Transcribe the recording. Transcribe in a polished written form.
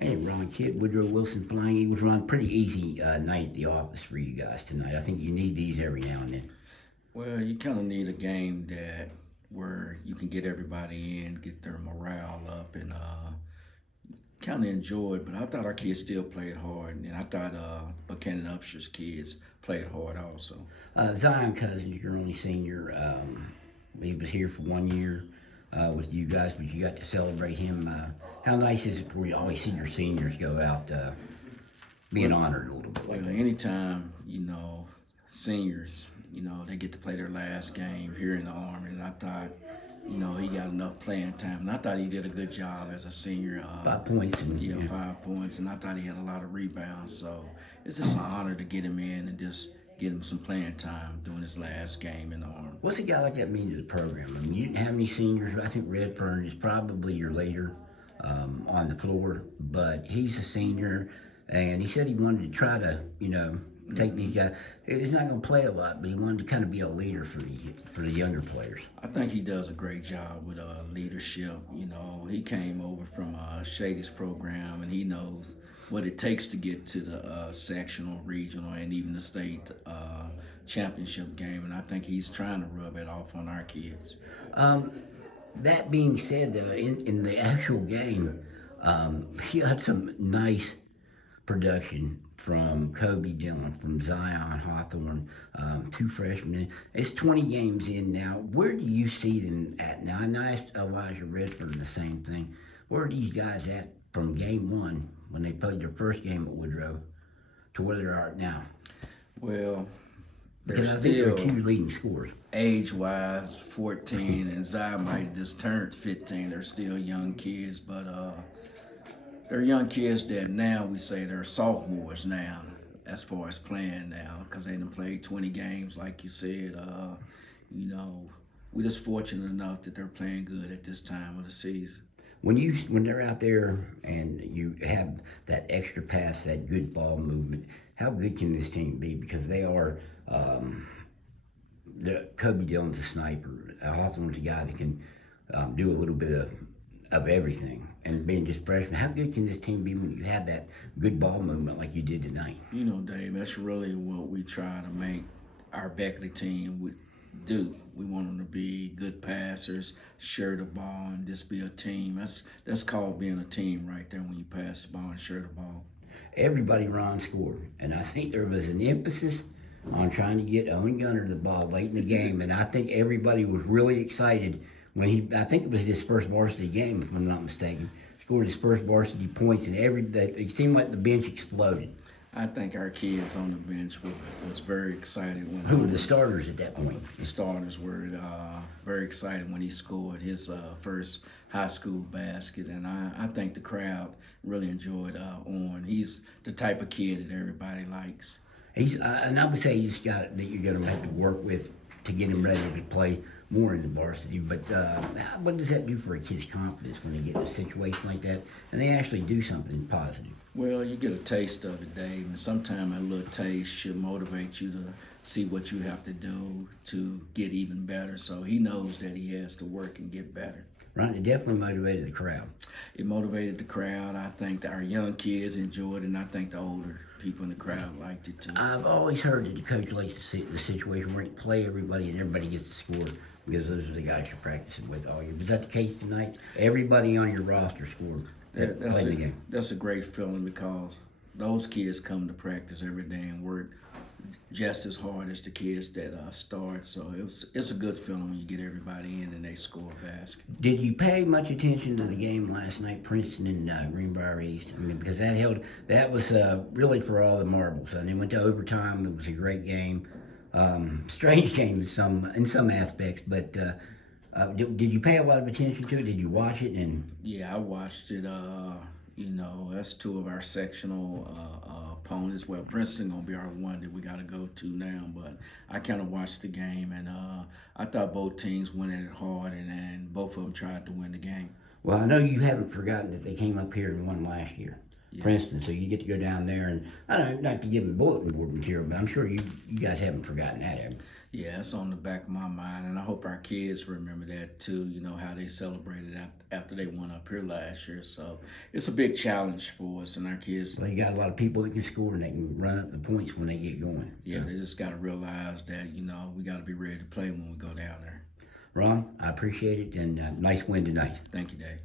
Hey, Ron Kid, Woodrow Wilson flying Eagles. Ron, pretty easy night at the office for you guys tonight. I think you need these every now and then. Well, you kind of need a game that where you can get everybody in, get their morale up, and kind of enjoy it. But I thought our kids still played hard, and I thought Buckhannon Upshur's kids played hard also. Zyon Cousins, your only senior. He was here for 1 year with you guys, but you got to celebrate him. How nice is it for you to always see your seniors go out being honored a little bit? Well, anytime seniors, they get to play their last game here in the Army, and I thought. He got enough playing time, and I thought he did a good job as a senior. 5 points. Yeah, 5 points, and I thought he had a lot of rebounds. So it's just an honor to get him in and just get him some playing time during his last game in the Army. What's a guy like that mean to the program? I mean, you didn't have any seniors. I think Redfern is probably your leader on the floor, but he's a senior, and he said he wanted to try to, take these guys. He's not going to play a lot, but he wanted to kind of be a leader for the younger players. I think he does a great job with leadership. He came over from Shady's program, and he knows what it takes to get to the sectional, regional, and even the state championship game. And I think he's trying to rub it off on our kids. That being said, in the actual game, he had some nice production from Coby, Dillon, from Zyon, Hawthorne, 2 freshmen. It's 20 games in now. Where do you see them at now? And I asked Elijah Redford the same thing. Where are these guys at from game one when they played their first game at Woodrow to where they are now? Well, Because I think they're two leading scorers. Age-wise, 14, and Zyon might have just turned 15. They're still young kids, but they're young kids that now we say they're sophomores now, as far as playing now, because they done played 20 games, like you said. We're just fortunate enough that they're playing good at this time of the season. When they're out there and you have that extra pass, that good ball movement, how good can this team be? Because they are. Coby Dillon's a sniper. Hawthorne's a guy that can do a little bit of everything. And being just freshman, how good can this team be when you have that good ball movement like you did tonight? Dave, that's really what we try to make our Beckley team do. We want them to be good passers, share the ball, and just be a team. That's called being a team right there when you pass the ball and share the ball. Everybody Ron scored, and I think there was an emphasis on trying to get Owen Gunner the ball late in the game, and I think everybody was really excited when I think it was his first varsity game, if I'm not mistaken, scored his first varsity points, and it seemed like the bench exploded. I think our kids on the bench was very excited when. Who were the starters at that point? The starters were very excited when he scored his first high school basket, and I think the crowd really enjoyed Owen. He's the type of kid that everybody likes. And I would say you're going to have to work with to get him ready to play more in the varsity. But what does that do for a kid's confidence when they get in a situation like that and they actually do something positive? Well, you get a taste of it, Dave, and sometimes a little taste should motivate you to see what you have to do to get even better. So he knows that he has to work and get better. Right, it definitely motivated the crowd. It motivated the crowd. I think that our young kids enjoyed it, and I think the older people in the crowd liked it too. I've always heard that the coach likes to see the situation where he can play everybody and everybody gets to score because those are the guys you're practicing with all year. Was that the case tonight? Everybody on your roster scored. That's a great feeling because those kids come to practice every day and work just as hard as the kids that start. So it's a good feeling when you get everybody in and they score a basket. Did you pay much attention to the game last night, Princeton and Greenbrier East? I mean, because that was really for all the marbles. And it went to overtime. It was a great game, strange game in some aspects. But did you pay a lot of attention to it? Did you watch it? Yeah, I watched it. That's two of our sectional opponents. Well, Princeton gonna be our one that we got to go to now. But I kind of watched the game, and I thought both teams went at it hard, and both of them tried to win the game. Well, I know you haven't forgotten that they came up here and won last year. Yes. Princeton. So you get to go down there, and I don't know, not to give them bulletin board material, but I'm sure you guys haven't forgotten that, have you? Yeah, it's on the back of my mind, and I hope our kids remember that too. You know how they celebrated after they won up here last year. So it's a big challenge for us and our kids. Well, you got a lot of people that can score and they can run up the points when they get going. Yeah, they just got to realize that we got to be ready to play when we go down there. Ron, I appreciate it, and nice win tonight. Thank you, Dave.